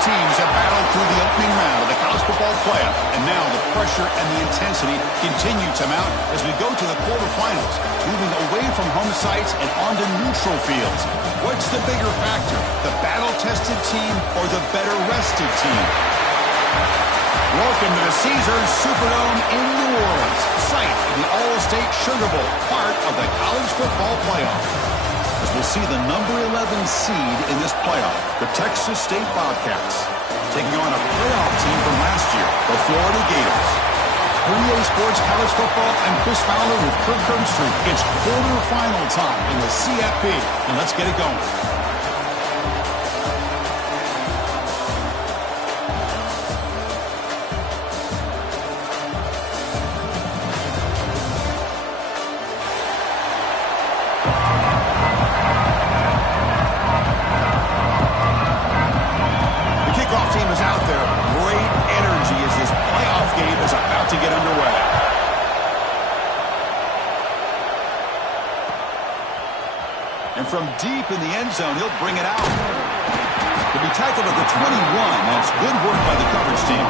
teams have battled through the opening round of the college football playoff, and now the pressure and the intensity continue to mount as we go to the quarterfinals, moving away from home sites and onto neutral fields. What's the bigger factor, the battle-tested team or the better-rested team? Welcome to the Caesars Superdome in New Orleans, site of the All-State Sugar Bowl, part of the college football playoff. As we'll see the number 11 seed in this playoff, the Texas State Bobcats, taking on a playoff team from last year, the Florida Gators. For EA Sports College Football, I'm Chris Fowler with Kirk Herbstreit. It's quarterfinal time in the CFP, and let's get it going. From deep in the end zone, he'll bring it out. He'll be tackled at the 21. That's good work by the coverage team.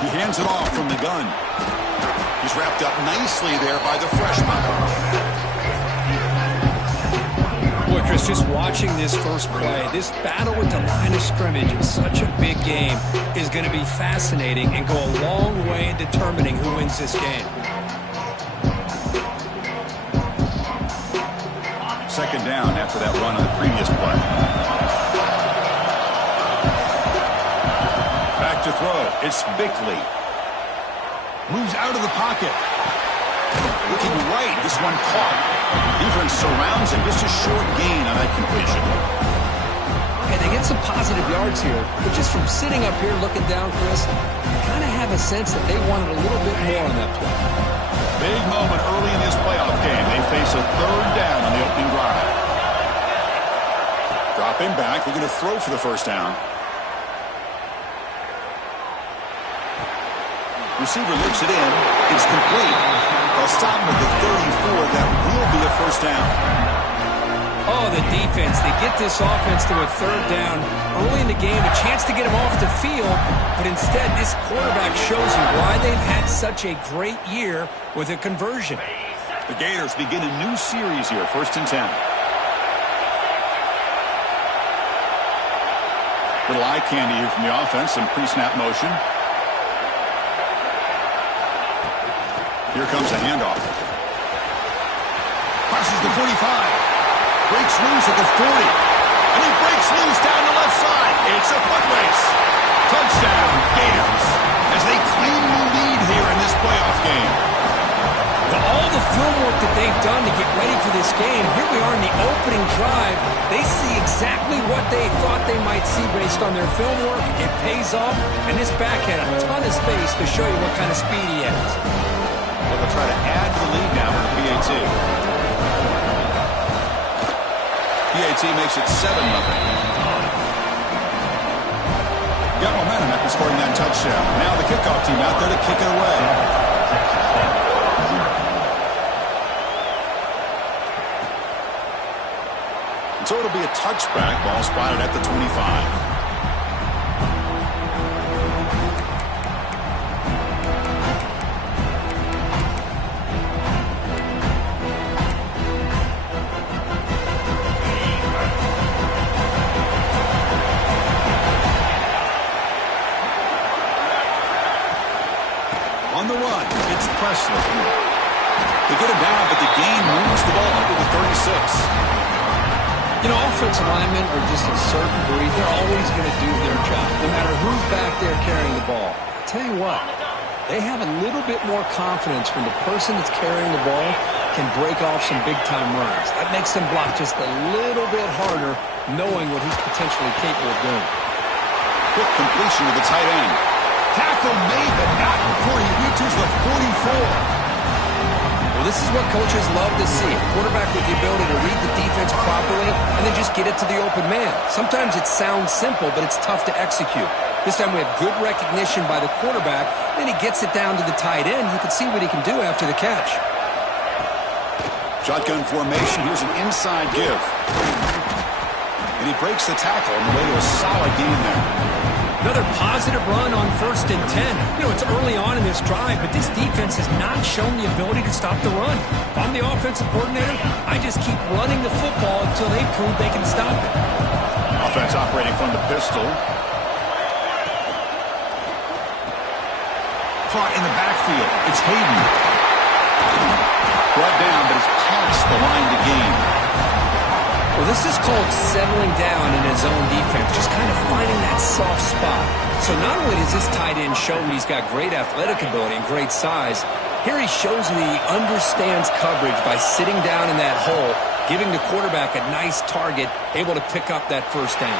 He hands it off from the gun. He's wrapped up nicely there by the freshman. Boy, Chris, just watching this first play, this battle with the line of scrimmage in such a big game is going to be fascinating and go a long way in determining who wins this game. Second down after that run on the previous play. Back to throw. It's Bickley. Moves out of the pocket. Looking right, this one caught. Defense surrounds him. Just a short gain on that completion. And they get some positive yards here, but just from sitting up here looking down, Chris, you kind of have a sense that they wanted a little bit more on that play. Big moment early in this playoff game. They face a third down on the opening drive. Dropping back. They're going to throw for the first down. Receiver looks it in. It's complete. They'll stop him at the 34. That will be a first down. Oh, the defense. They get this offense to a third down early in the game, a chance to get him off the field, but instead this quarterback shows you why they've had such a great year with a conversion. The Gators begin a new series here, 1st and 10. Little eye candy here from the offense, some pre-snap motion. Here comes the handoff. Passes the 45. Breaks loose at the 40. And he breaks loose down the left side. It's a foot race. Touchdown, Gators, as they claim the lead here in this playoff game. Well, all the film work that they've done to get ready for this game, here we are in the opening drive. They see exactly what they thought they might see based on their film work. It pays off, and this back had a ton of space to show you what kind of speed he has. They'll try to add to the lead now with the PAT. PAT makes it 7-0. Got momentum after scoring that touchdown. Now the kickoff team out there to kick it away. And so it'll be a touchback. Ball spotted at the 25. On the run, it's Presley. They get him down, but the gain moves the ball up to the 36. You know, offensive linemen are just a certain breed. They're always going to do their job, no matter who's back there carrying the ball. I'll tell you what, they have a little bit more confidence when the person that's carrying the ball can break off some big-time runs. That makes them block just a little bit harder, knowing what he's potentially capable of doing. Quick completion to the tight end. Tackle made, but not before he reaches the 44. Well, this is what coaches love to see. A quarterback with the ability to read the defense defense properly and then just get it to the open man. Sometimes it sounds simple, but it's tough to execute. This time we have good recognition by the quarterback, then he gets it down to the tight end. You can see what he can do after the catch. Shotgun formation. Here's an inside give. And he breaks the tackle on the way to a solid gain there. Another positive run on 1st and 10. You know, it's early on in this drive, but this defense has not shown the ability to stop the run. If I'm the offensive coordinator, I just keep running the football until they prove they can stop it. Offense operating from the pistol. Caught in the backfield. It's Hayden. Brought down, but it's past the line to gain. Well, this is called settling down in his own defense, just kind of finding that soft spot. So not only does this tight end show he's got great athletic ability and great size, here he shows that he understands coverage by sitting down in that hole, giving the quarterback a nice target, able to pick up that first down.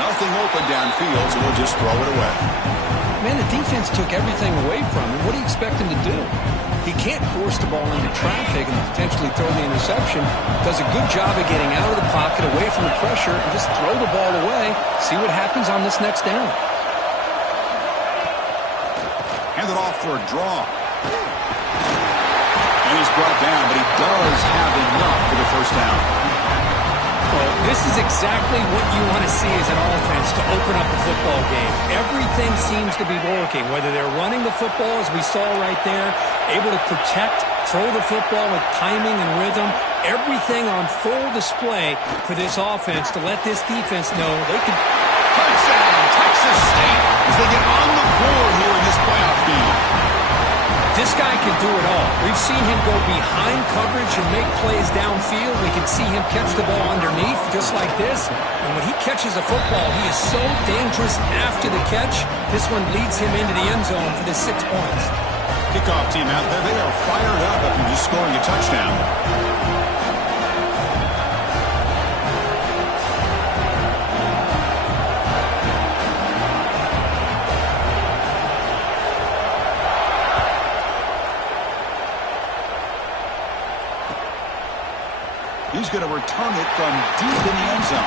Nothing open downfield, so we'll just throw it away. Man, the defense took everything away from him. What do you expect him to do? He can't force the ball into traffic and potentially throw the interception. Does a good job of getting out of the pocket, away from the pressure, and just throw the ball away. See what happens on this next down. Hand it off for a draw. And he's brought down, but he does have enough for the first down. Well, this is exactly what you want to see as an offense to open up a football game. Everything seems to be working, whether they're running the football, as we saw right there, able to protect, throw the football with timing and rhythm, everything on full display for this offense to let this defense know they can. Touchdown, Texas State, as they get on the board here in this playoff game. This guy can do it all. We've seen him go behind coverage and make plays downfield. We can see him catch the ball underneath just like this. And when he catches a football, he is so dangerous after the catch. This one leads him into the end zone for the 6 points. Kickoff team out there, they are fired up after just scoring a touchdown. He's going to return it from deep in the end zone.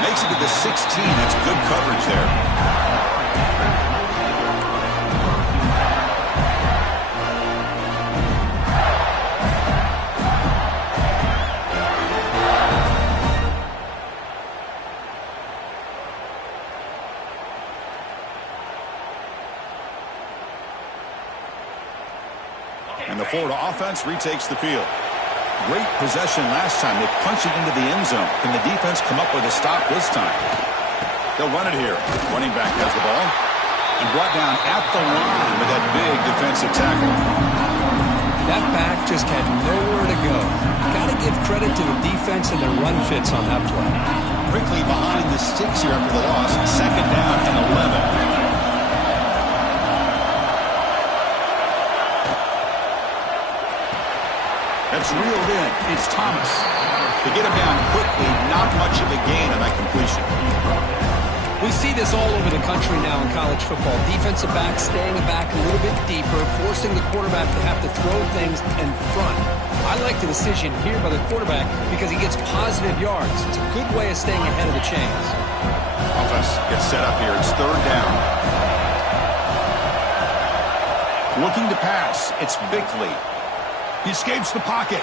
Makes it to the 16. That's good coverage there. And the Florida offense retakes the field. Great possession last time. They punch it into the end zone. Can the defense come up with a stop this time? They'll run it here. Running back has the ball. And brought down at the line with that big defensive tackle. That back just had nowhere to go. Got to give credit to the defense and their run fits on that play. Quickly behind the sticks here after the loss. 2nd down and 11. That's reeled in. It's Thomas. To get him down quickly, not much of a gain on that completion. We see this all over the country now in college football. Defensive backs staying back a little bit deeper, forcing the quarterback to have to throw things in front. I like the decision here by the quarterback because he gets positive yards. It's a good way of staying ahead of the chains. Offense gets set up here. It's 3rd down. Looking to pass. It's Bickley. He escapes the pocket.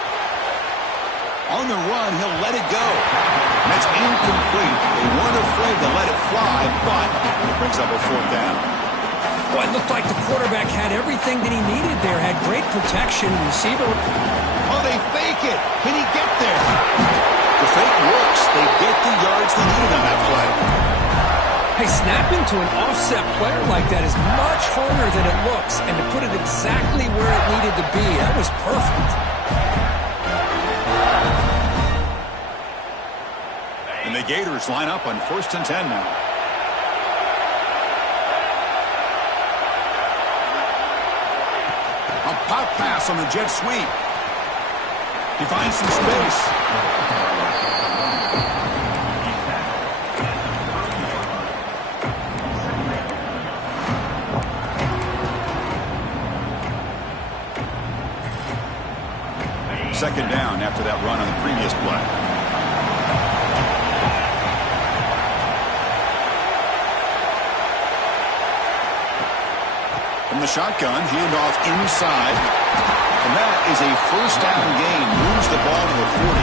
On the run, he'll let it go. And that's incomplete. They weren't afraid to let it fly, but it brings up a 4th down. Well, it looked like the quarterback had everything that he needed there. Had great protection. Receiver. Oh, they fake it. Can he get there? The fake works. They get the yards they needed on that play. Hey, snapping to an offset player like that is much harder than it looks. And to put it exactly where it needed to be, that was perfect. And the Gators line up on 1st and 10 now. A pop pass on the jet sweep. He finds some space. Second down after after that run on the previous play. From the shotgun, handoff inside. And that is a first down gain. Moves the ball to the 40.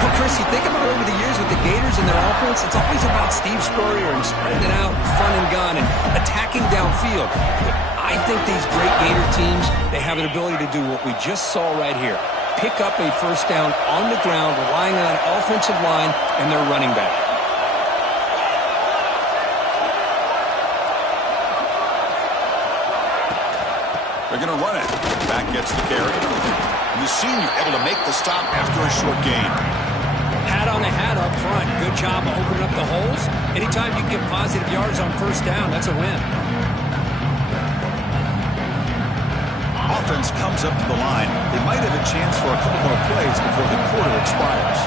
Well, Chris, you think about over the years with the Gators and their offense, it's always about Steve Spurrier and spreading it out, fun and gun, and attacking downfield. But I think these great Gator teams, they have an ability to do what we just saw right here. Pick up a first down on the ground, relying on an offensive line and their running back. They're going to run it. Back gets the carry. And the senior able to make the stop after a short gain. Hat on a hat up front. Good job of opening up the holes. Anytime you can get positive yards on first down, that's a win. Offense comes up to the line. They might have a chance for a couple more plays before the quarter expires.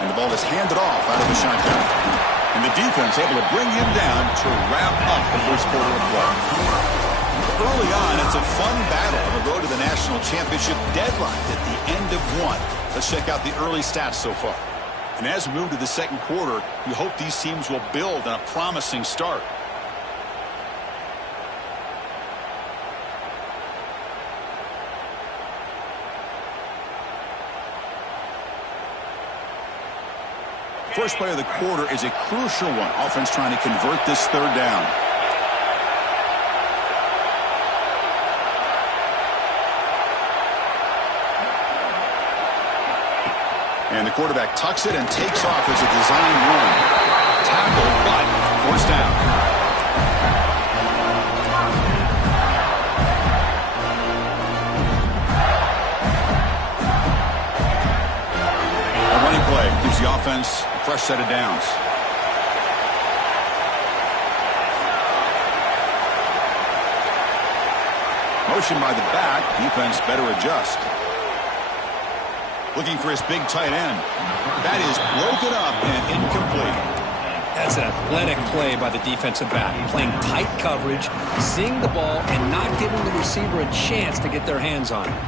And the ball is handed off out of the shotgun. And the defense able to bring him down to wrap up the first quarter of play. Early on, it's a fun battle on the road to the national championship, deadlocked at the end of one. Let's check out the early stats so far. And as we move to the second quarter, you hope these teams will build on a promising start. First play of the quarter is a crucial one. Offense trying to convert this third down. And the quarterback tucks it and takes off as a design run. Tackle, but forced down. A running play gives the offense a fresh set of downs. Motion by the back. Defense better adjust. Looking for his big tight end. That is broken up and incomplete. That's an athletic play by the defensive back. Playing tight coverage, seeing the ball, and not giving the receiver a chance to get their hands on it.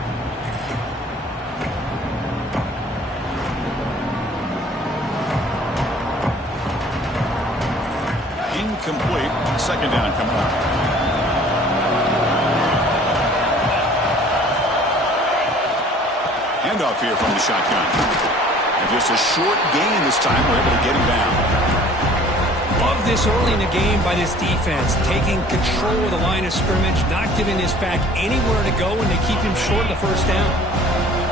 Incomplete. Second down coming up. Handoff here from the shotgun. And just a short gain this time. We're able to get him down. Love this early in the game by this defense. Taking control of the line of scrimmage, not giving this back anywhere to go, and they keep him short of the first down.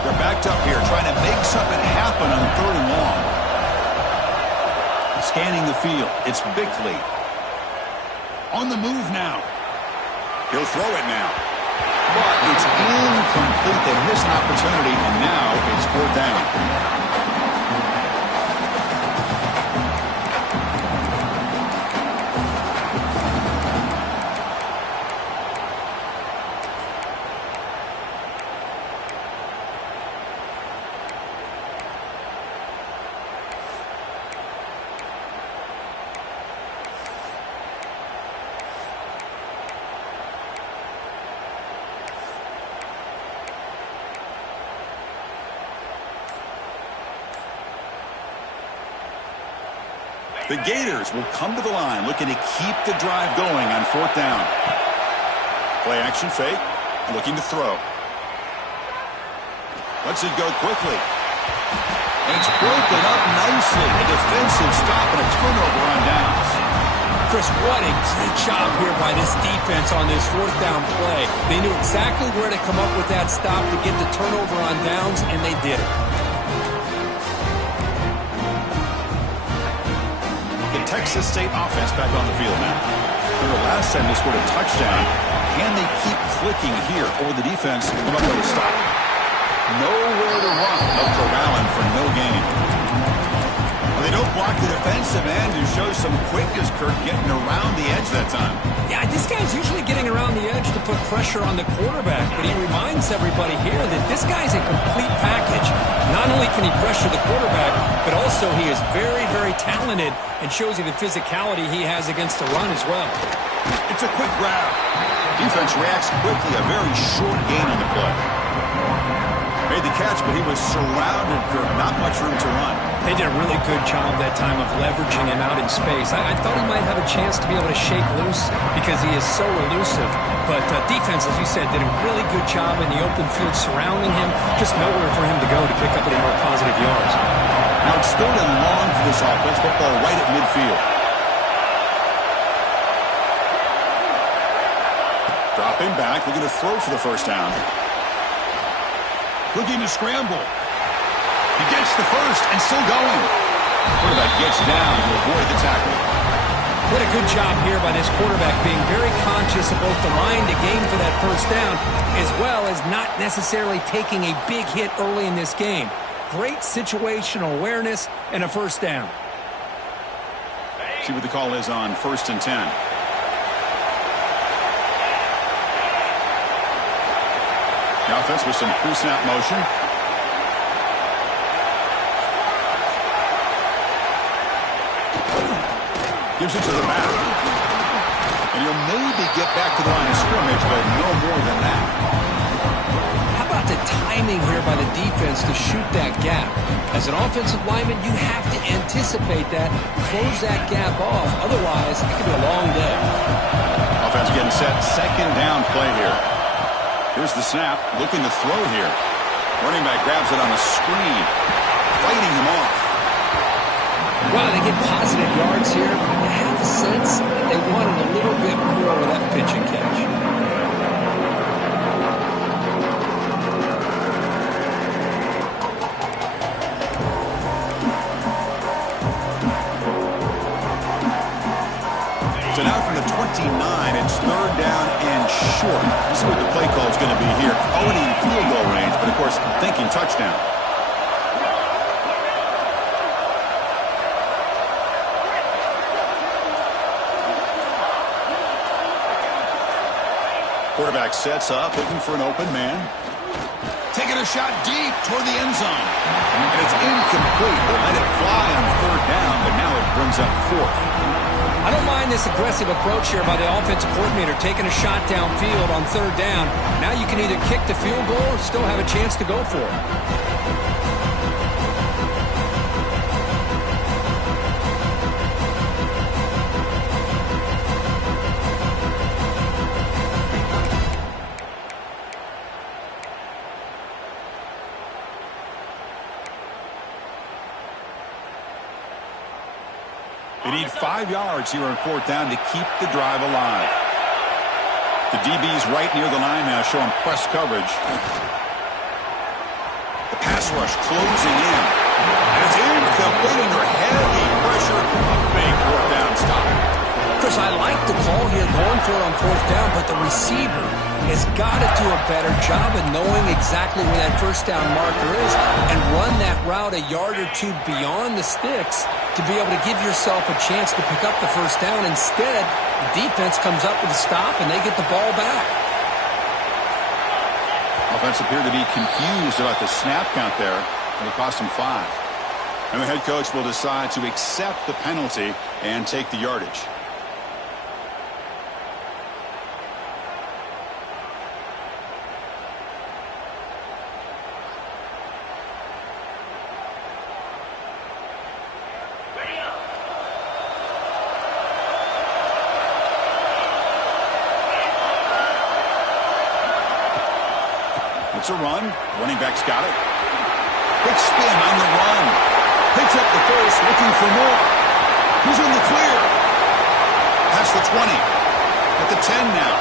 They're backed up here, trying to make something happen on third and long. Scanning the field. It's Bickley. On the move now. He'll throw it now. But it's incomplete. They missed an opportunity, and now it's fourth down. The Gators will come to the line looking to keep the drive going on fourth down. Play action fake, looking to throw. Lets it go quickly. And it's broken up nicely. A defensive stop and a turnover on downs. Chris, what a great job here by this defense on this fourth down play. They knew exactly where to come up with that stop to get the turnover on downs, and they did it. Texas State offense back on the field now. Remember last time they scored a touchdown. Can they keep clicking here, or the defense come up with a stop? Nowhere to run. They'll corral him for no gain. Well, they don't block the defensive end, who shows some quickness, Kirk, getting around the edge that time. Yeah, this guy's usually getting around the edge to put pressure on the quarterback, but he reminds everybody here that this guy's a complete package. Not only can he pressure the quarterback, but also he is very, very talented and shows you the physicality he has against the run as well. It's a quick grab. Defense reacts quickly, a very short gain on the play. Made the catch, but he was surrounded for not much room to run. They did a really good job that time of leveraging him out in space. I thought he might have a chance to be able to shake loose because he is so elusive. But defense, as you said, did a really good job in the open field surrounding him. Just nowhere for him to go to pick up any more positive yards. Now it's third and long for this offense. Football right at midfield. Dropping back, looking to throw for the first down. Looking to scramble. He gets the first and still going. Quarterback gets down to avoid the tackle. What a good job here by this quarterback, being very conscious of both the line to gain for that first down, as well as not necessarily taking a big hit early in this game. Great situational awareness and a first down. See what the call is on 1st and 10. The offense with some pre-snap motion. Gives it to the back. And he'll maybe get back to the line of scrimmage, but no more than that. How about the timing here by the defense to shoot that gap? As an offensive lineman, you have to anticipate that, close that gap off. Otherwise, it could be a long day. Offense getting set. Second down play here. Here's the snap. Looking to throw here. Running back grabs it on the screen. Fighting him off. Wow, they get positive yards here. I have a sense that they wanted a little bit more with that pitch and catch. So now from the 29, it's third down and short. This is what the play call is going to be here. Already in field goal range, but of course thinking touchdown. Quarterback sets up, looking for an open man. Taking a shot deep toward the end zone. And it's incomplete. They let it fly on third down, but now it brings up fourth. I don't mind this aggressive approach here by the offensive coordinator, taking a shot downfield on third down. Now you can either kick the field goal or still have a chance to go for it. They need 5 yards here on fourth down to keep the drive alive. The DB's right near the line now, showing press coverage. The pass rush closing in. And it's incomplete under heavy pressure. A big fourth down stop. Chris, I like the call here going for it on fourth down, but the receiver has got to do a better job of knowing exactly where that first down marker is and run that route a yard or two beyond the sticks to be able to give yourself a chance to pick up the first down. Instead, the defense comes up with a stop and they get the ball back. Offense appeared to be confused about the snap count there. It'll cost him 5. And the head coach will decide to accept the penalty and take the yardage. It's a run. Running back's got it. Quick spin on the run. Picks up the first, looking for more. He's in the clear. Past the 20. At the 10 now.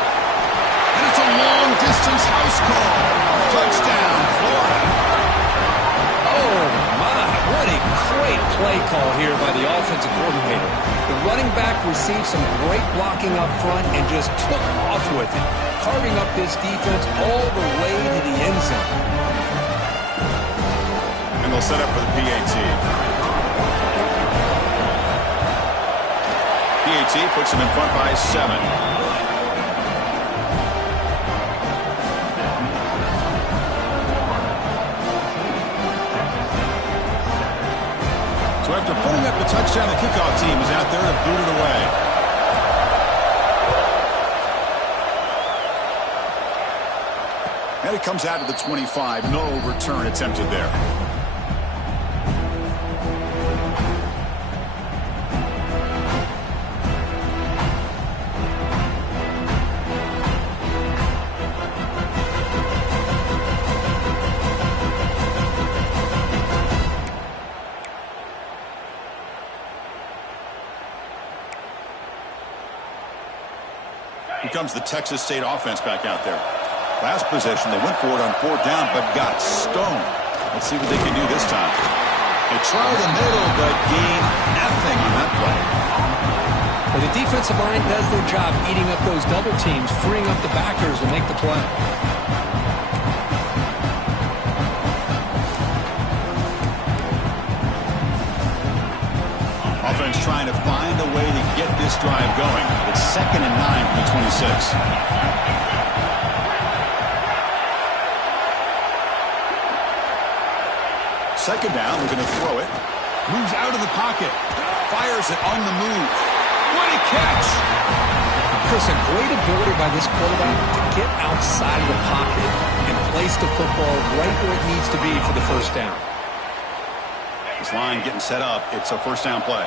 And it's a long-distance house call. Touchdown, Florida. Oh, my. What a great play call here by the offensive coordinator. The running back received some great blocking up front and just took off with it, carving up this defense all the way to the end zone. And they'll set up for the PAT. PAT puts them in front by 7. So after putting up the touchdown, the kickoff team is out there to boot it away. And it comes out to the 25. No return attempted there. Here comes the Texas State offense back out there. Last possession, they went for it on 4th down, but got stoned. Let's see what they can do this time. They try the middle, but gain nothing on that play. Well, the defensive line does their job eating up those double teams, freeing up the backers to make the play. Offense trying to find a way to get this drive going. It's 2nd and 9 from the 26. Second down, they're going to throw it. Moves out of the pocket. Fires it on the move. What a catch! Chris, a great ability by this quarterback to get outside of the pocket and place the football right where it needs to be for the first down. This line getting set up. It's a first down play.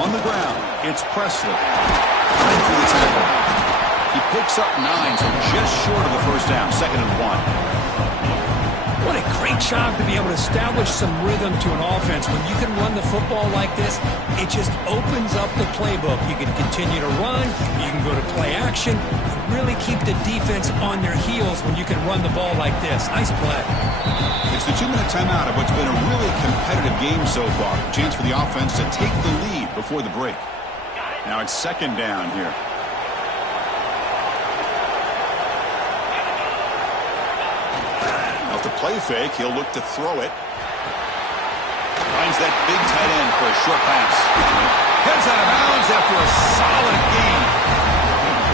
On the ground, it's Presley. Right through the tackle. He picks up 9, so just short of the first down. 2nd and 1. What a great job to be able to establish some rhythm to an offense. When you can run the football like this, it just opens up the playbook. You can continue to run. You can go to play action. Really keep the defense on their heels when you can run the ball like this. Nice play. It's the 2-minute timeout of what's been a really competitive game so far. Chance for the offense to take the lead before the break. Now it's 2nd down here. Off the play fake, he'll look to throw it. Finds that big tight end for a short pass. Heads out of bounds after a solid gain.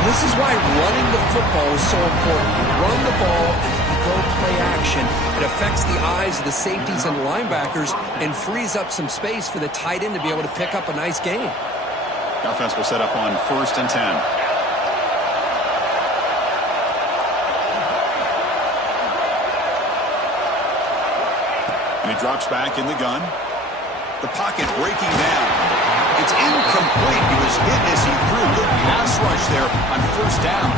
This is why running the football is so important. You run the ball and you go play action. It affects the eyes of the safeties and linebackers and frees up some space for the tight end to be able to pick up a nice gain. The offense will set up on 1st and 10. And he drops back in the gun. The pocket breaking down. It's incomplete. He was hit as he threw. Good pass rush there on 1st down.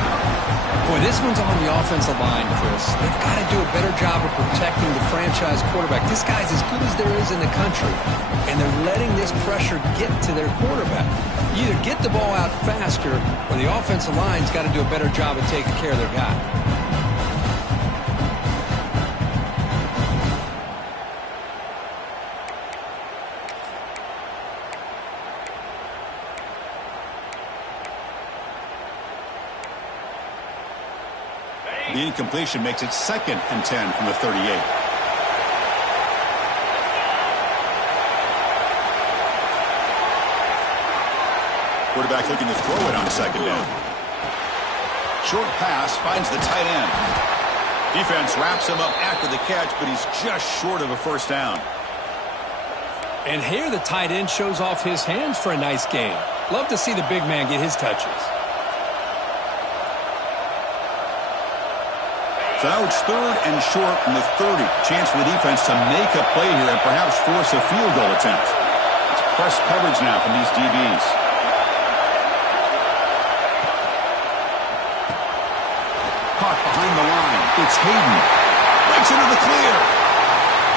Boy, this one's on the offensive line, Chris. They've got to do a better job of protecting the franchise quarterback. This guy's as good as there is in the country, and they're letting this pressure get to their quarterback. You either get the ball out faster, or the offensive line's got to do a better job of taking care of their guy. The incompletion makes it 2nd and 10 from the 38. Quarterback looking to throw it on 2nd down. Short pass finds the tight end. Defense wraps him up after the catch, but he's just short of a first down. And here the tight end shows off his hands for a nice gain. Love to see the big man get his touches. So now it's 3rd and short from the 30. Chance for the defense to make a play here and perhaps force a field goal attempt. It's press coverage now from these DBs. Caught behind the line. It's Hayden. Breaks into the clear.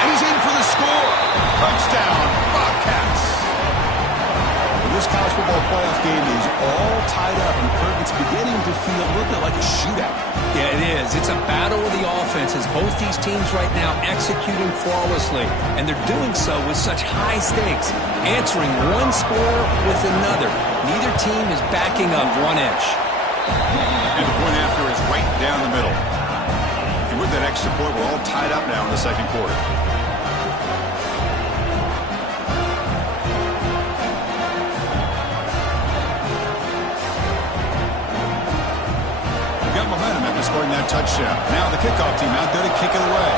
And he's in for the score. Touchdown, Bobcats. This college football playoff game is all tied up, and it's beginning to feel a little bit like a shootout. Yeah, it is. It's a battle of the offenses. Both these teams right now executing flawlessly, and they're doing so with such high stakes, answering one score with another. Neither team is backing up 1 inch. And the point after is right down the middle. And with that extra point, we're all tied up now in the 2nd quarter. Momentum after scoring that touchdown. Now the kickoff team out there to kick it away.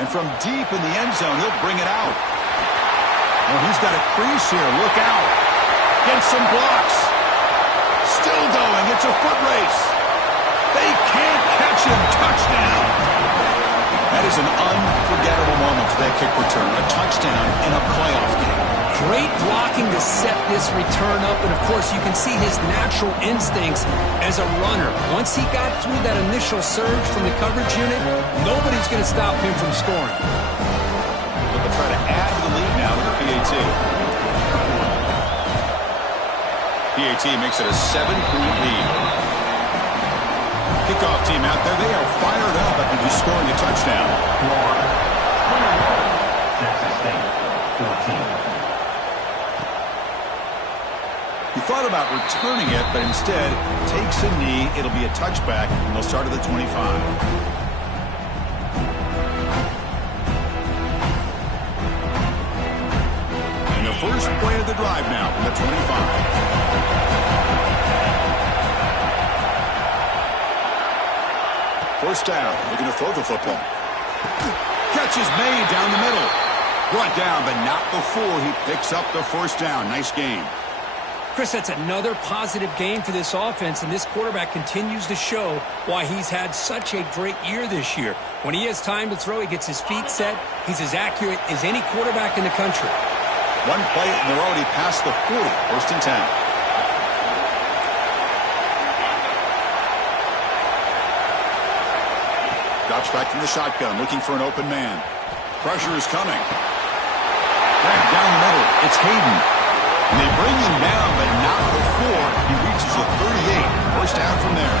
And from deep in the end zone, he'll bring it out. Oh, he's got a crease here. Look out. Gets some blocks. Still going. It's a foot race. They can't catch him. Touchdown. That is an unforgettable moment for that kick return. A touchdown in a playoff game. Great blocking to set this return up, and of course you can see his natural instincts as a runner. Once he got through that initial surge from the coverage unit, nobody's going to stop him from scoring. So they'll try to add to the lead now with the PAT. PAT makes it a 7-point lead. Kickoff team out there, they are fired up after just scoring a touchdown. Texas State, 14. He thought about returning it, but instead takes a knee. It'll be a touchback, and they'll start at the 25. And the first play of the drive now from the 25. First down, looking to throw the football. Catch is made down the middle. Brought down, but not before he picks up the first down. Nice game. Chris, that's another positive game for this offense, and this quarterback continues to show why he's had such a great year this year. When he has time to throw, he gets his feet set. He's as accurate as any quarterback in the country. One play, and they're already past the 40. First and 10. Drops back from the shotgun, looking for an open man. Pressure is coming. Back down the middle. It's Hayden. And they bring him down, but not before he reaches the 38. First down from there.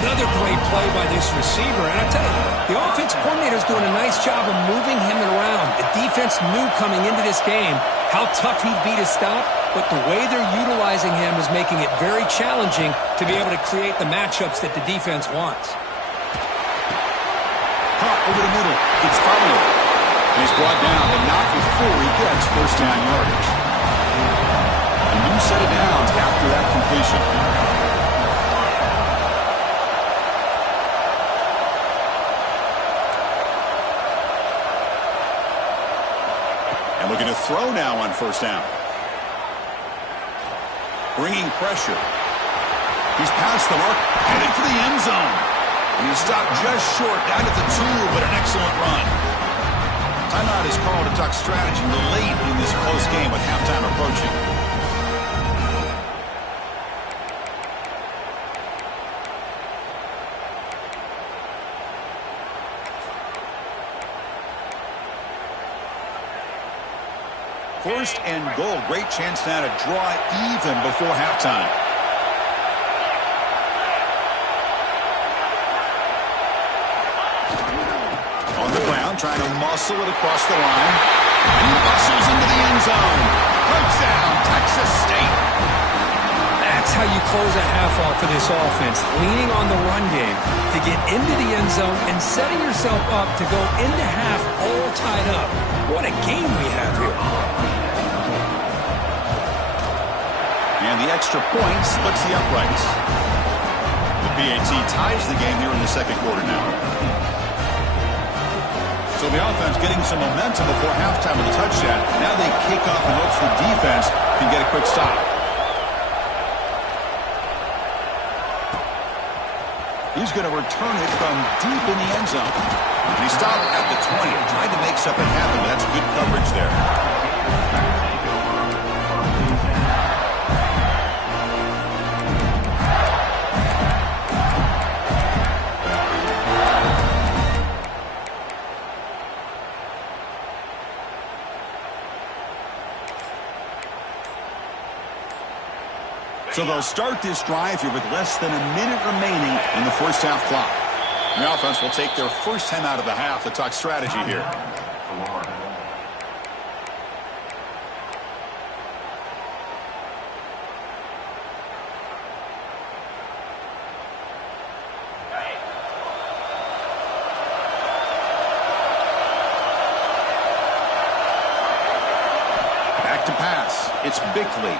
Another great play by this receiver. And I tell you, the offense coordinator is doing a nice job of moving him around. The defense knew coming into this game how tough he'd be to stop, but the way they're utilizing him is making it very challenging to be able to create the matchups that the defense wants. Caught over the middle. It's followed. And he's brought down, but not before he gets first down yardage. A new set of downs after that completion. And looking to throw now on first down. Bringing pressure. He's past the mark, headed for the end zone. And he stopped just short, down at the 2, but an excellent run. Timeout is called to talk strategy late in this close game with halftime approaching. First and goal. Great chance now to draw even before halftime. On the ground, trying to muscle it across the line. And he muscles into the end zone. Touchdown, Texas State. That's how you close a half off for this offense, leaning on the run game to get into the end zone and setting yourself up to go into half all tied up. What a game we have here. And the extra point splits the uprights. The PAT ties the game here in the second quarter now. So the offense getting some momentum before halftime with a touchdown. Now they kick off in hopes the defense can get a quick stop. He's going to return it from deep in the end zone. And he stopped at the 20. Tried to make something happen, but that's good coverage there. So they'll start this drive here with less than a minute remaining in the first half clock. The offense will take their first time out of the half to talk strategy here. Back to pass. It's Bickley.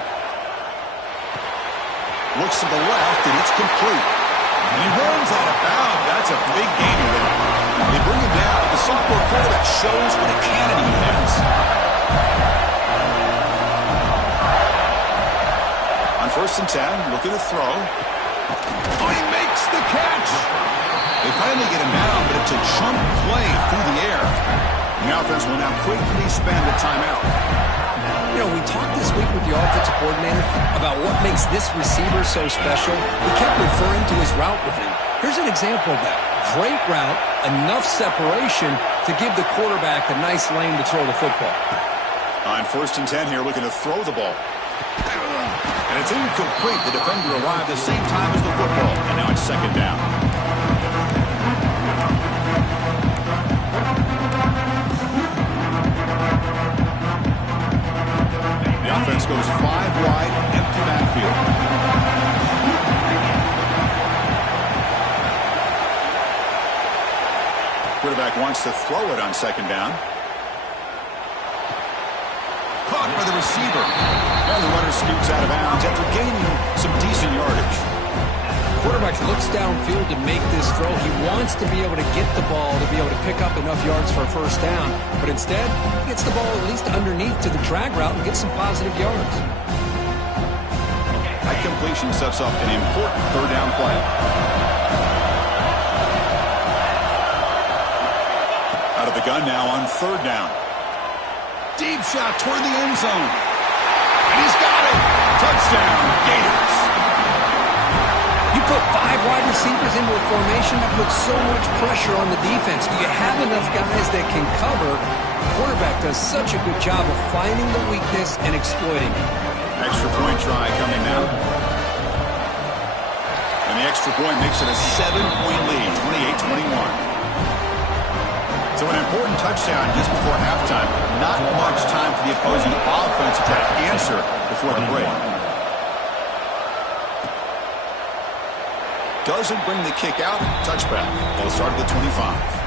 Looks to the left, and it's complete. And he runs out of bounds. That's a big gainer there. They bring him down. The sophomore quarterback shows what a cannon he has. On 1st and 10, looking to throw. Oh, he makes the catch. They finally get him down, but it's a chunk play through the air. The offense will now quickly spend a timeout. You know, we talked this week with the offensive coordinator about what makes this receiver so special. He kept referring to his route running. Here's an example of that. Great route, enough separation to give the quarterback a nice lane to throw the football. On 1st and 10 here, looking to throw the ball. And it's incomplete. The defender arrived the same time as the football. And now it's 2nd down. The offense goes 5 wide, empty backfield. Quarterback wants to throw it on 2nd down. Caught by the receiver. And the runner scoots out of bounds after gaining some decent yardage. Quarterback looks downfield to make this throw. He wants to be able to get the ball to be able to pick up enough yards for a 1st down. But instead, he gets the ball at least underneath to the drag route and gets some positive yards. That completion sets up an important 3rd down play. Out of the gun now on 3rd down. Deep shot toward the end zone. And he's got it. Touchdown, Gators. You put 5 wide receivers into a formation that puts so much pressure on the defense. Do you have enough guys that can cover? The quarterback does such a good job of finding the weakness and exploiting it. Extra point try coming now. And the extra point makes it a 7-point lead, 28-21. So an important touchdown just before halftime. Not much time for the opposing offense to try to answer before the break. Doesn't bring the kick out. Touchback. They'll start at the 25.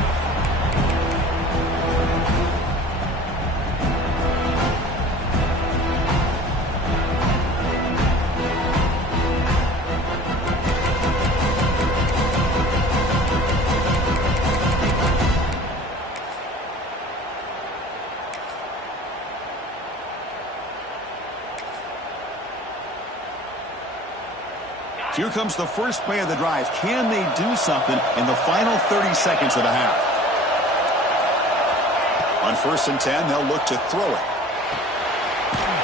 Here comes the first play of the drive. Can they do something in the final 30 seconds of the half? On 1st and 10, they'll look to throw it.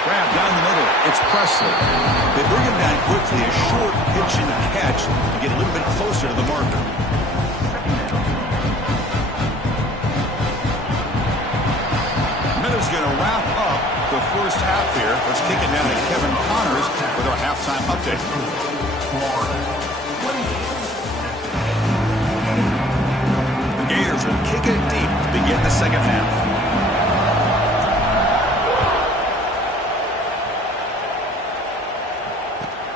Grab down the middle. It's Presley. They bring him down quickly. A short pitch and catch to get a little bit closer to the marker. Miller's going to wrap up the first half here. Let's kick it down to Kevin Connors with our halftime update. The Gators will kick it deep to begin the 2nd half.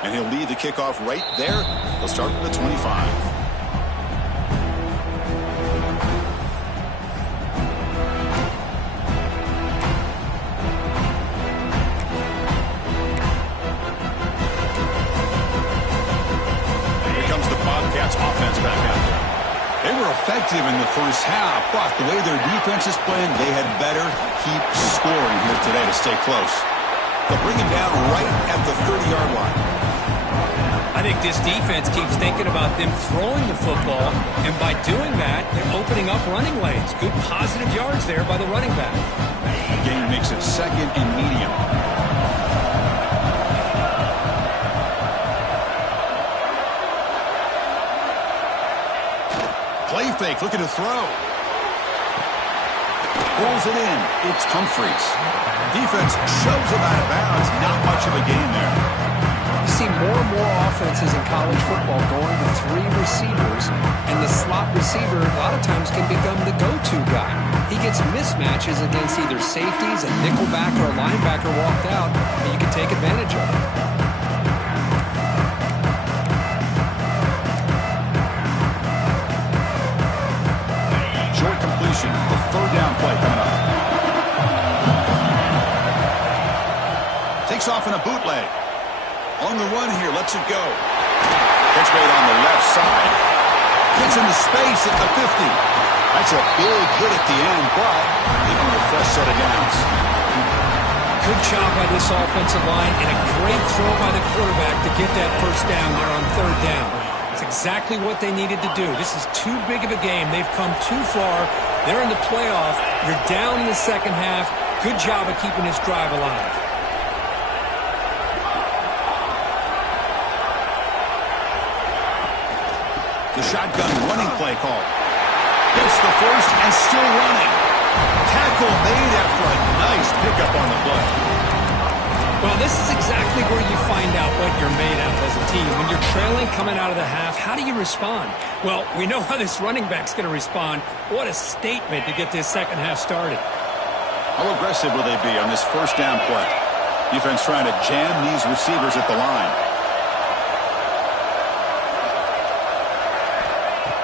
And he'll lead the kickoff right there. They'll start from the 25. Offense back out there. They were effective in the first half, but the way their defense is playing, they had better keep scoring here today to stay close. They'll bring him down right at the 30-yard line. I think this defense keeps thinking about them throwing the football, and by doing that, they're opening up running lanes. Good positive yards there by the running back. The game makes it 2nd and medium. Play fake, looking to throw. Pulls it in. It's Humphreys. Defense shoves him out of bounds. Not much of a gain there. You see more and more offenses in college football going to 3 receivers, and the slot receiver a lot of times can become the go-to guy. He gets mismatches against either safeties, a nickelback, or a linebacker walked out, and you can take advantage of it. Short completion. The 3rd down play coming up. Takes off in a bootleg. On the run here, lets it go. Catch made on the left side. Gets into space at the 50. That's a big hit at the end, but even with a fresh set of downs. Good job by this offensive line and a great throw by the quarterback to get that first down there on third down. It's exactly what they needed to do. This is too big of a game. They've come too far. They're in the playoff. You're down in the second half. Good job of keeping this drive alive. The shotgun running play call. Gets the first and still running. Tackle made after a nice pickup on the play. Well, this is exactly where you find out what you're made of as a team. When you're trailing coming out of the half, how do you respond? Well, we know how this running back's going to respond. What a statement to get this second half started. How aggressive will they be on this first down play? Defense trying to jam these receivers at the line.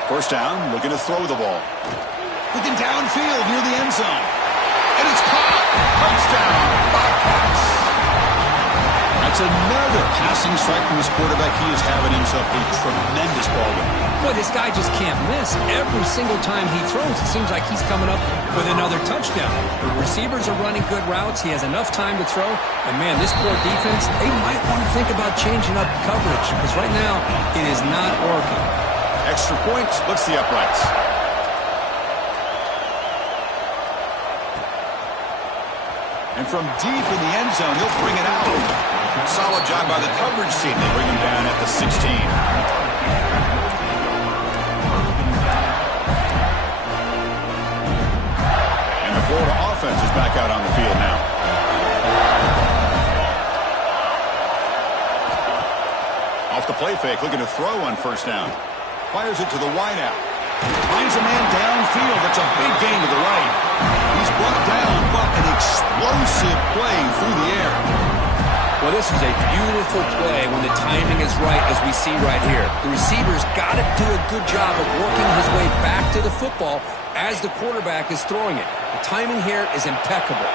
First down, looking to throw the ball. Looking downfield near the end zone. And it's caught. Touchdown, Bobcats. That's another passing strike from his quarterback. He is having himself a tremendous ball game. Boy, this guy just can't miss. Every single time he throws, it seems like he's coming up with another touchdown. The receivers are running good routes. He has enough time to throw. And, man, this poor defense, they might want to think about changing up coverage because right now it is not working. Extra point splits the uprights. And from deep in the end zone, he'll bring it out. Solid job by the coverage team. They bring him down at the 16. And the Florida offense is back out on the field now. Off the play fake, looking to throw on first down. Fires it to the wideout. Finds a man downfield. That's a big gain to the right. He's brought down, but an explosive play through the air. Well, this is a beautiful play when the timing is right, as we see right here. The receiver's got to do a good job of working his way back to the football as the quarterback is throwing it. The timing here is impeccable.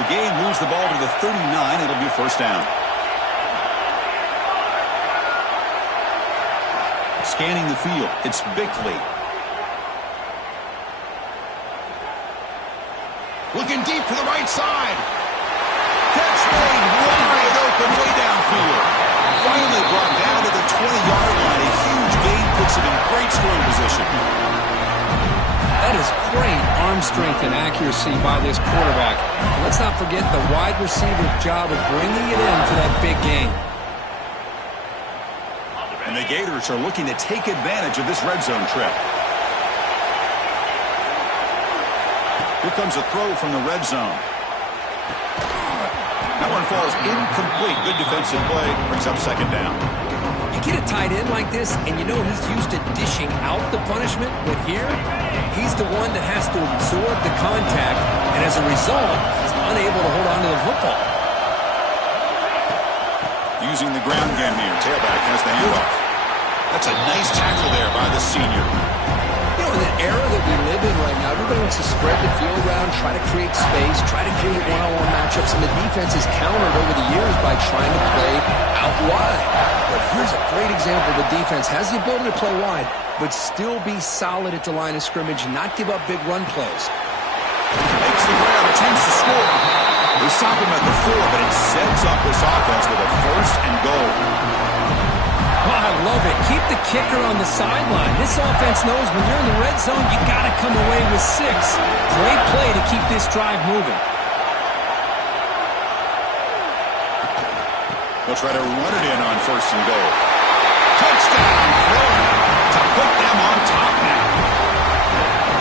The game moves the ball to the 39. It'll be first down. Scanning the field, it's Bickley. Looking deep to the right side. Catch made wide open way downfield. Finally brought down to the 20-yard line. A huge gain puts him in great scoring position. That is great arm strength and accuracy by this quarterback. And let's not forget the wide receiver's job of bringing it in for that big gain. And the Gators are looking to take advantage of this red zone trip. Here comes a throw from the red zone. That one falls incomplete. Good defensive play. Brings up second down. You get a tight end like this, and you know he's used to dishing out the punishment. But here, he's the one that has to absorb the contact. And as a result, he's unable to hold on to the football. Using the ground game here. Tailback has the handoff. That's a nice tackle there by the senior. You know, in the era that we live in right now, everybody wants to spread the field around, try to create space, try to create one-on-one matchups, and the defense is countered over the years by trying to play out wide. But here's a great example. The defense has the ability to play wide, but still be solid at the line of scrimmage and not give up big run plays. Makes the grab, a chance to score. They stop him at the 4, but it sets up this offense with a first and goal. Oh, I love it. Keep the kicker on the sideline. This offense knows when you're in the red zone, you got to come away with 6. Great play to keep this drive moving. They'll try to run it in on first and goal. Touchdown, Florida, to put them on top now.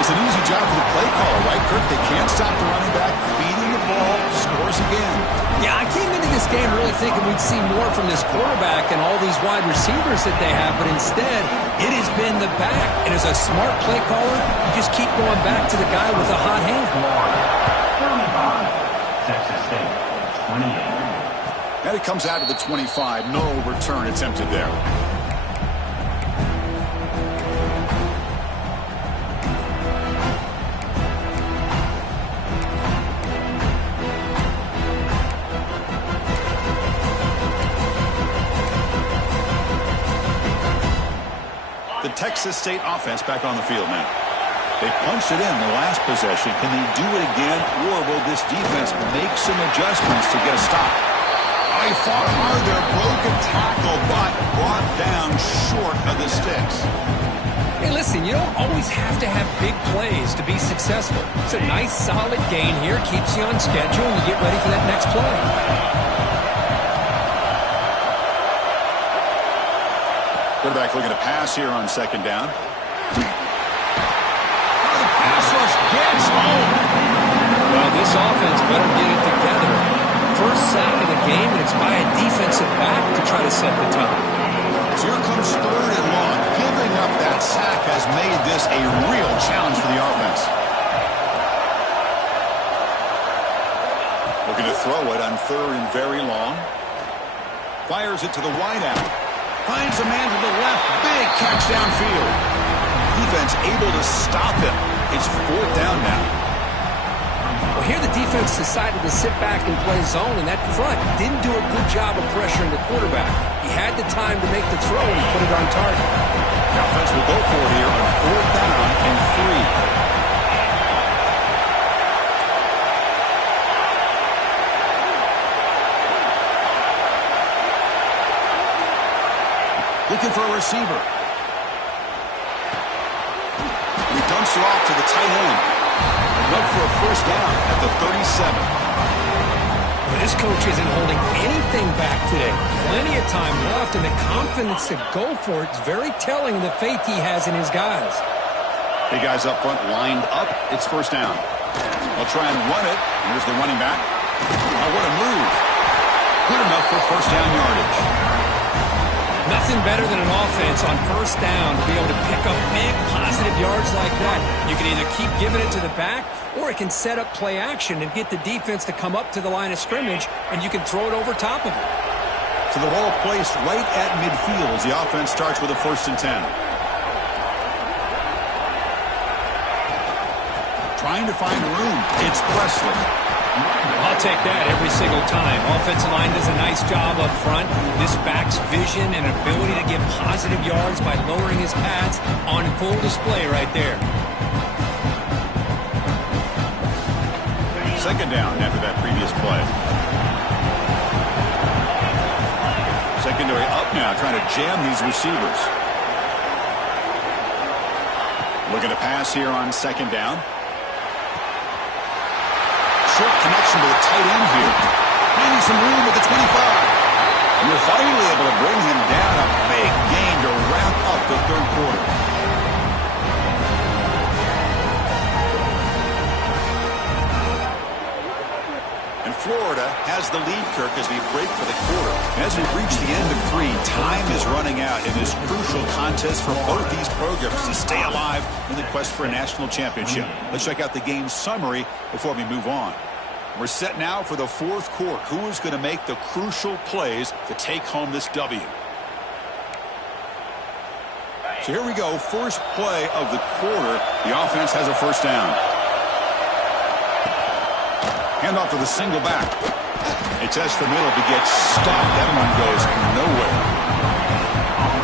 It's an easy job for the play caller, right, Kirk? They can't stop the running back, feeding the ball, scores again. Yeah, I came into this game really thinking we'd see more from this quarterback and all these wide receivers that they have, but instead, it has been the back. And as a smart play caller, you just keep going back to the guy with a hot hand. Texas State, 28. And it comes out to the 25. No return attempted there. The Texas State offense back on the field now. They punched it in the last possession. Can they do it again, or will this defense make some adjustments to get a stop? He fought hard there, broke a tackle, but brought down short of the sticks. Hey, listen, you don't always have to have big plays to be successful. It's a nice, solid gain here. Keeps you on schedule, and you get ready for that next play. Quarterback looking to pass here on second down. Gets home. Well, this offense better get it together. First sack of the game, and it's by a defensive back to try to set the tone. So here comes third and long. Giving up that sack has made this a real challenge for the offense. Looking to throw it on third and very long. Fires it to the wideout. Finds a man to the left. Big catch downfield. Defense able to stop him. It's fourth down now. Well, here the defense decided to sit back and play zone, and that front didn't do a good job of pressuring the quarterback. He had the time to make the throw, and he put it on target. The offense will go for it here on fourth down and 3. Looking for a receiver. He dumps it off to the tight end. Look for a first down at the 37. Well, this coach isn't holding anything back today. Plenty of time left, and the confidence to go for it is very telling of the faith he has in his guys. Big guys up front lined up. It's first down. They'll try and run it. Here's the running back. Oh, what a move. Good enough for first down yardage. Nothing better than an offense on first down to be able to pick up big positive yards like that. You can either keep giving it to the back, or it can set up play action and get the defense to come up to the line of scrimmage, and you can throw it over top of it. So the ball placed right at midfield as the offense starts with a 1st and 10. Trying to find room. It's Presley. I'll take that every single time. Offensive line does a nice job up front. This back's vision and ability to get positive yards by lowering his pads on full display right there. Second down after that previous play. Secondary up now, trying to jam these receivers. Looking to pass here on second down. Short connection to the tight end here. Finding some room at the 25. And you're finally able to bring him down. A big gain to wrap up the third quarter. And Florida has the lead, Kirk, as we break for the quarter. As we reach the end of 3, time is running out in this crucial contest for both these programs to stay alive in the quest for a national championship. Let's check out the game summary before we move on. We're set now for the fourth quarter. Who is going to make the crucial plays to take home this W? So here we go. First play of the quarter. The offense has a first down. Handoff to the single back. He tests the middle to get stopped. That one goes nowhere.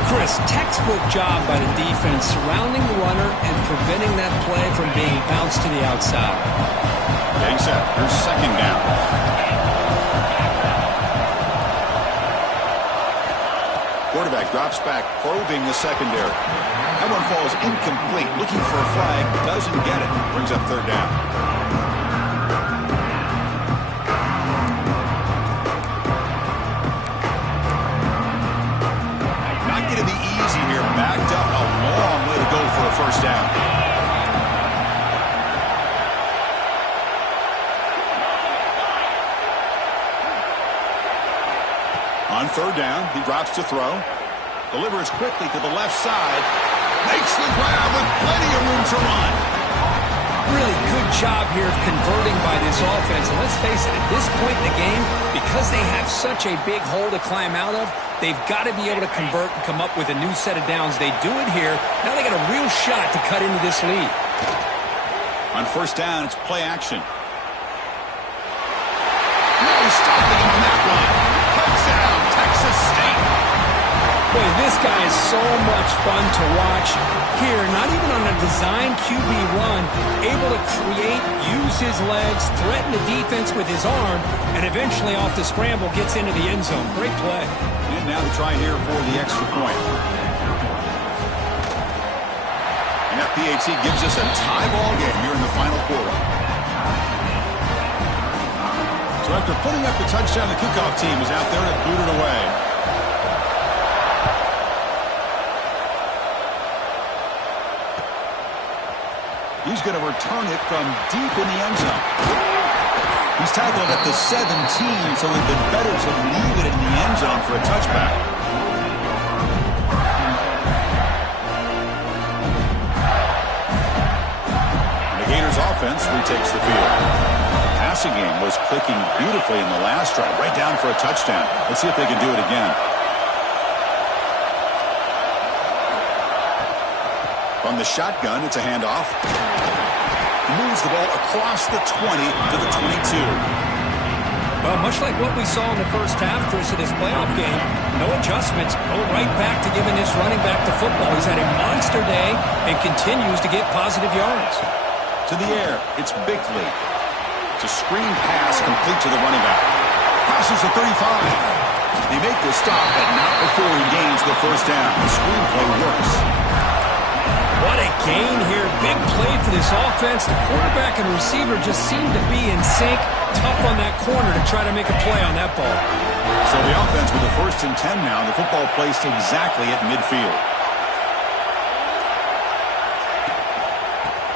Chris, textbook job by the defense surrounding the runner and preventing that play from being bounced to the outside. Getting set. Here's second down. Quarterback drops back, probing the secondary. That one falls incomplete. Looking for a flag. Doesn't get it. Brings up third down. Not going to be easy here. Backed up a long way to go for a first down. On third down, he drops to throw. Delivers quickly to the left side. Makes the grab with plenty of room to run. Really good job here of converting by this offense. And let's face it, at this point in the game, because they have such a big hole to climb out of, they've got to be able to convert and come up with a new set of downs. They do it here. Now they got a real shot to cut into this lead. On first down, it's play action. No stopping him on that one. Touchdown, Texas State. Boy, this guy is so much fun to watch. Here, not even on a design QB run, able to create, use his legs, threaten the defense with his arm, and eventually off the scramble gets into the end zone. Great play. And now to try here for the extra point. And that PAT gives us a tie ball game here in the final quarter. So after putting up the touchdown, the kickoff team is out there to boot it away. He's going to return it from deep in the end zone. He's tackled at the 17, so it'd been better to leave it in the end zone for a touchback. The Gators offense retakes the field. The passing game was clicking beautifully in the last drive, right down for a touchdown. Let's see if they can do it again. From the shotgun, it's a handoff. Moves the ball across the 20 to the 22. Well, much like what we saw in the first half, Chris, of this playoff game, no adjustments, go right back to giving this running back the football. He's had a monster day and continues to get positive yards. To the air, it's Bickley. It's a screen pass complete to the running back. Crosses the 35. They make the stop, but not before he gains the first down. The screenplay works. What a gain here. Big play for this offense. The quarterback and receiver just seem to be in sync. Tough on that corner to try to make a play on that ball. So the offense with the 1st and 10 now. The football placed exactly at midfield.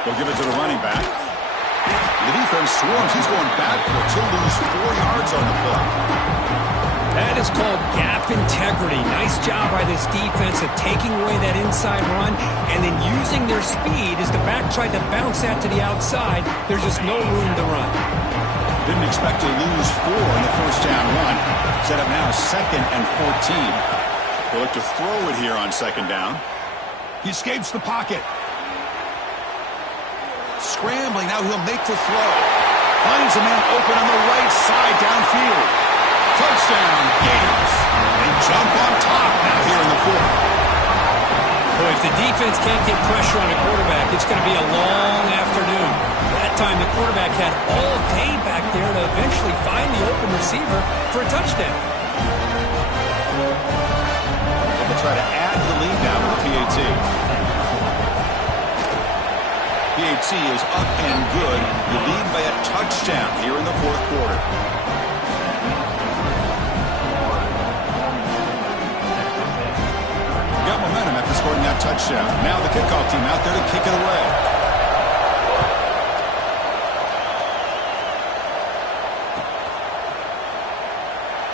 They'll give it to the running back. The defense swarms. He's going backwards. He'll lose 4 yards on the play. That is called gap integrity. Nice job by this defense of taking away that inside run and then using their speed as the back tried to bounce that to the outside. There's just no room to run. Didn't expect to lose 4 in the first down run. Set up now 2nd and 14. They'll look to throw it here on 2nd down. He escapes the pocket. Scrambling, now he'll make the throw. Finds a man open on the right side downfield. Touchdown, Gators. They jump on top now here in the 4th. Boy, if the defense can't get pressure on a quarterback, it's going to be a long afternoon. That time the quarterback had all day back there to eventually find the open receiver for a touchdown. They'll try to add the lead now with the PAT. PAT is up and good. You lead by a touchdown here in the 4th quarter. Got momentum after scoring that touchdown. Now the kickoff team out there to kick it away.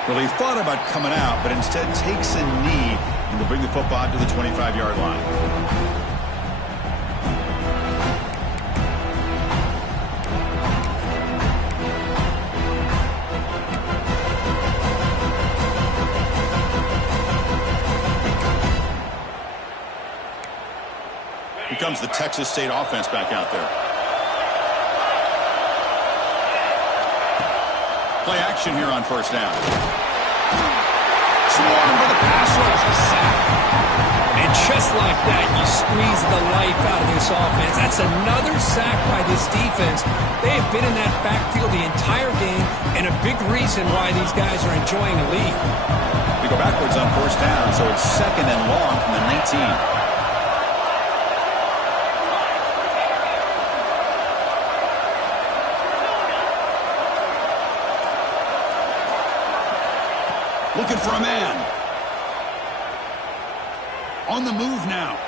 Well, he thought about coming out, but instead takes a knee and will bring the football to the 25-yard line. Here comes the Texas State offense back out there. Play action here on 1st down. Swarmed by the pass rush. A sack. And just like that, you squeeze the life out of this offense. That's another sack by this defense. They have been in that backfield the entire game, and a big reason why these guys are enjoying the lead. We go backwards on 1st down, so it's 2nd and long from the 19. Looking for a man. On the move now.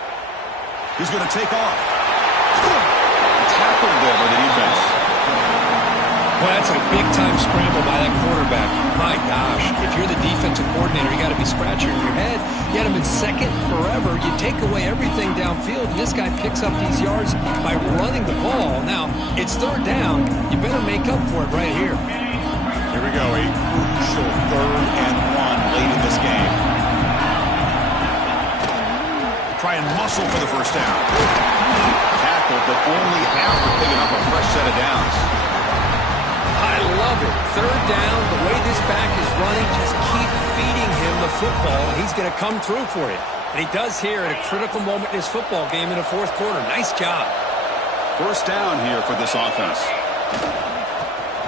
He's going to take off. Tackled there by the defense. Well, that's a big-time scramble by that quarterback. My gosh, if you're the defensive coordinator, you got to be scratching your head. You had him in 2nd forever. You take away everything downfield, and this guy picks up these yards by running the ball. Now, it's 3rd down. You better make up for it right here. Here we go, a crucial 3rd and 1 late in this game. Try and muscle for the 1st down. Tackled, but only after picking up a fresh set of downs. I love it. Third down, the way this back is running, just keep feeding him the football, and he's going to come through for you. And he does here at a critical moment in his football game in the fourth quarter. Nice job. First down here for this offense.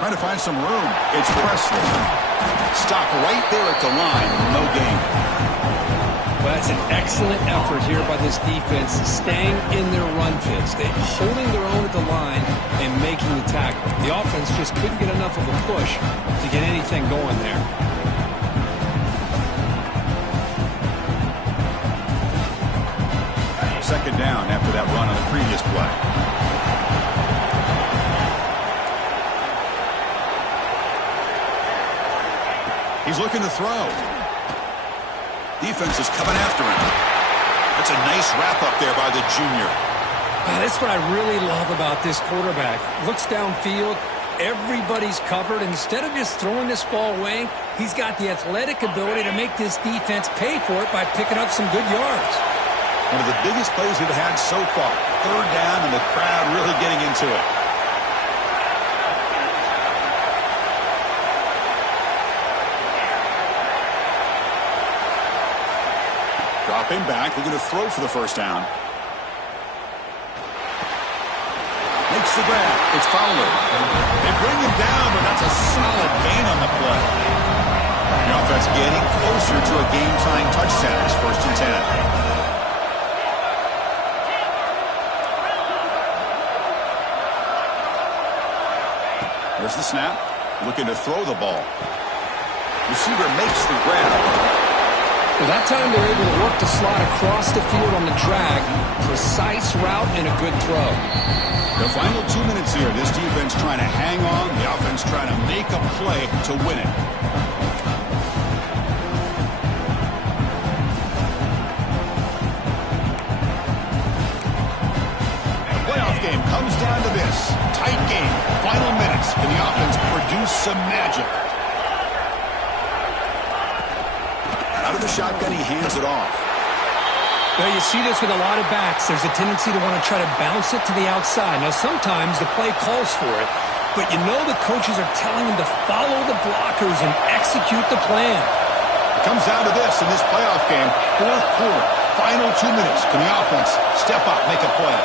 Trying to find some room. It's Presley. Stop right there at the line. No gain. Well, that's an excellent effort here by this defense, staying in their run fits. They're holding their own at the line and making the tackle. The offense just couldn't get enough of a push to get anything going there. Second down after that run on the previous play. He's looking to throw. Defense is coming after him. That's a nice wrap-up there by the junior. That's what I really love about this quarterback. Looks downfield. Everybody's covered. Instead of just throwing this ball away, he's got the athletic ability to make this defense pay for it by picking up some good yards. One of the biggest plays we've had so far. Third down and the crowd really getting into it. Dropping back, they're going to throw for the first down. Makes the grab. It's Fowler. They bring him down, but that's a solid gain on the play. The offense getting closer to a game-tying touchdown. It's 1st and 10. There's the snap. Looking to throw the ball. Receiver makes the grab. Well, that time they're able to work the slot across the field on the drag. Precise route and a good throw. The final 2 minutes here. This defense trying to hang on. The offense trying to make a play to win it. The playoff game comes down to this. Tight game. Final minutes. Can the offense produce some magic? Out of the shotgun, he hands it off. Well, you see this with a lot of backs. There's a tendency to want to try to bounce it to the outside. Now, sometimes the play calls for it, but you know the coaches are telling them to follow the blockers and execute the plan. It comes down to this in this playoff game. Fourth quarter, final 2 minutes. Can the offense step up, make a play?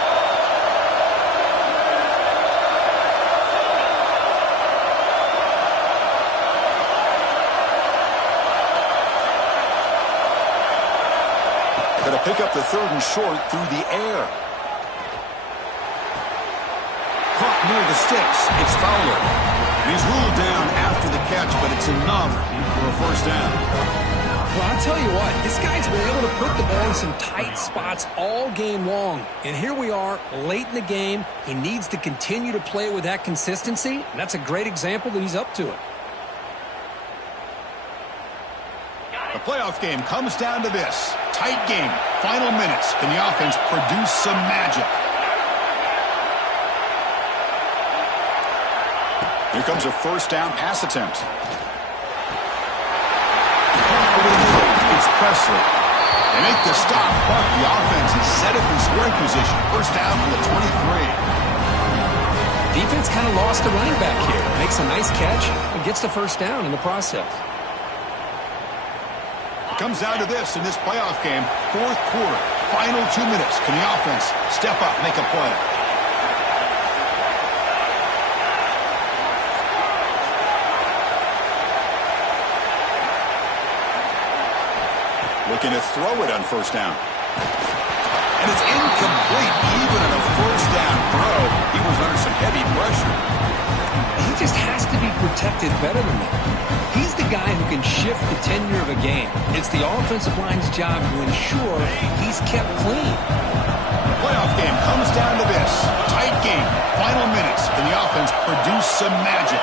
Going to pick up the third and short through the air. Caught near the sticks. It's Fowler. He's ruled down after the catch, but it's enough for a first down. Well, I'll tell you what, this guy's been able to put the ball in some tight spots all game long. And here we are, late in the game. He needs to continue to play with that consistency, and that's a great example that he's up to it. The playoff game comes down to this. Tight game. Final minutes. Can the offense produce some magic? Here comes a first down pass attempt. It's Presley. They make the stop, but the offense is set up in scoring position. First down from the 23. Defense kind of lost the running back here. Makes a nice catch and gets the first down in the process. Comes down to this in this playoff game. Fourth quarter, final 2 minutes. Can the offense step up, make a play? Looking to throw it on first down. And it's incomplete, even on a first down throw. He was under some heavy pressure. He just has to be protected better than that. He's the guy who can shift the tenure of a game. It's the offensive line's job to ensure he's kept clean. The playoff game comes down to this. Tight game. Final minutes. Can the offense produce some magic?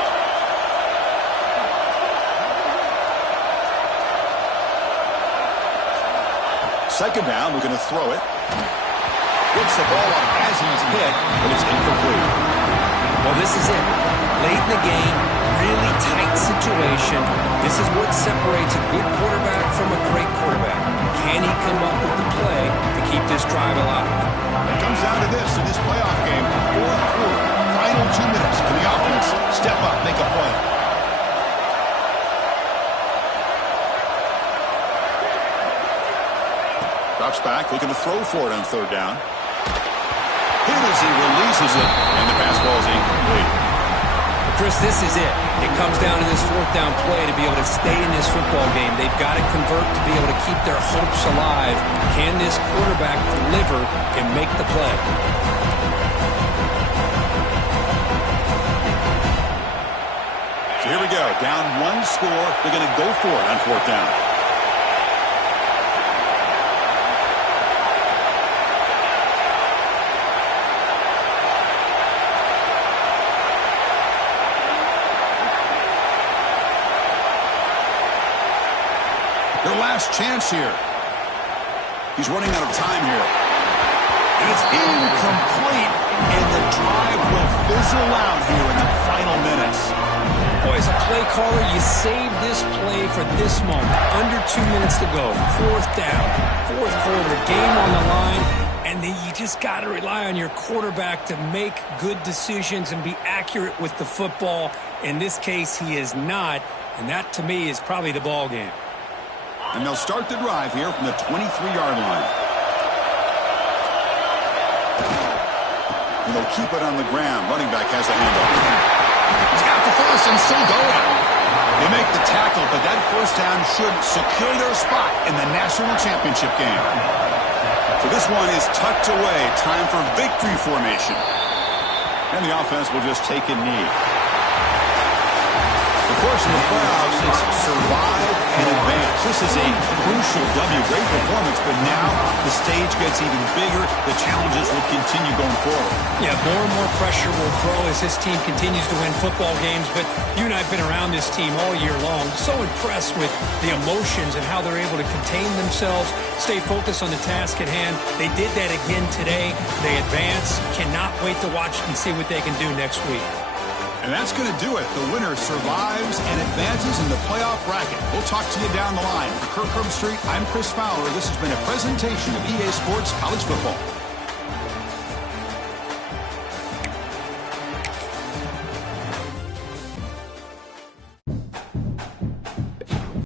Second down. We're going to throw it. Gets the ball up as he's hit, but it's incomplete. Well, this is it. Late in the game, really tight situation. This is what separates a good quarterback from a great quarterback. Can he come up with the play to keep this drive alive? It comes down to this in this playoff game. Fourth quarter, final 2 minutes. Can the offense step up, make a play? Drops back, looking to throw for it on third down. Hit as he releases it, and the pass ball is incomplete. Chris, this is it. It comes down to this fourth down play to be able to stay in this football game. They've got to convert to be able to keep their hopes alive. Can this quarterback deliver and make the play? So here we go. Down one score. They're going to go for it on fourth down. Their last chance here. He's running out of time here. And it's incomplete, and the drive will fizzle out here in the final minutes. Boy, as a play caller, you save this play for this moment. Under 2 minutes to go. Fourth down. Fourth quarter. Game on the line. And then you just got to rely on your quarterback to make good decisions and be accurate with the football. In this case, he is not. And that, to me, is probably the ball game. And they'll start the drive here from the 23-yard line. And they'll keep it on the ground. Running back has the handoff. He's got the first and still going. They make the tackle, but that first down should secure their spot in the national championship game. So this one is tucked away. Time for victory formation. And the offense will just take a knee. Of course, in the playoffs, it's survive and advance. This is a crucial W. Great performance, but now the stage gets even bigger. The challenges will continue going forward. Yeah, more and more pressure will grow as this team continues to win football games. But you and I have been around this team all year long. So impressed with the emotions and how they're able to contain themselves, stay focused on the task at hand. They did that again today. They advance. Cannot wait to watch and see what they can do next week. And that's going to do it. The winner survives and advances in the playoff bracket. We'll talk to you down the line. For Kirk Herbstreit, I'm Chris Fowler. This has been a presentation of EA Sports College Football.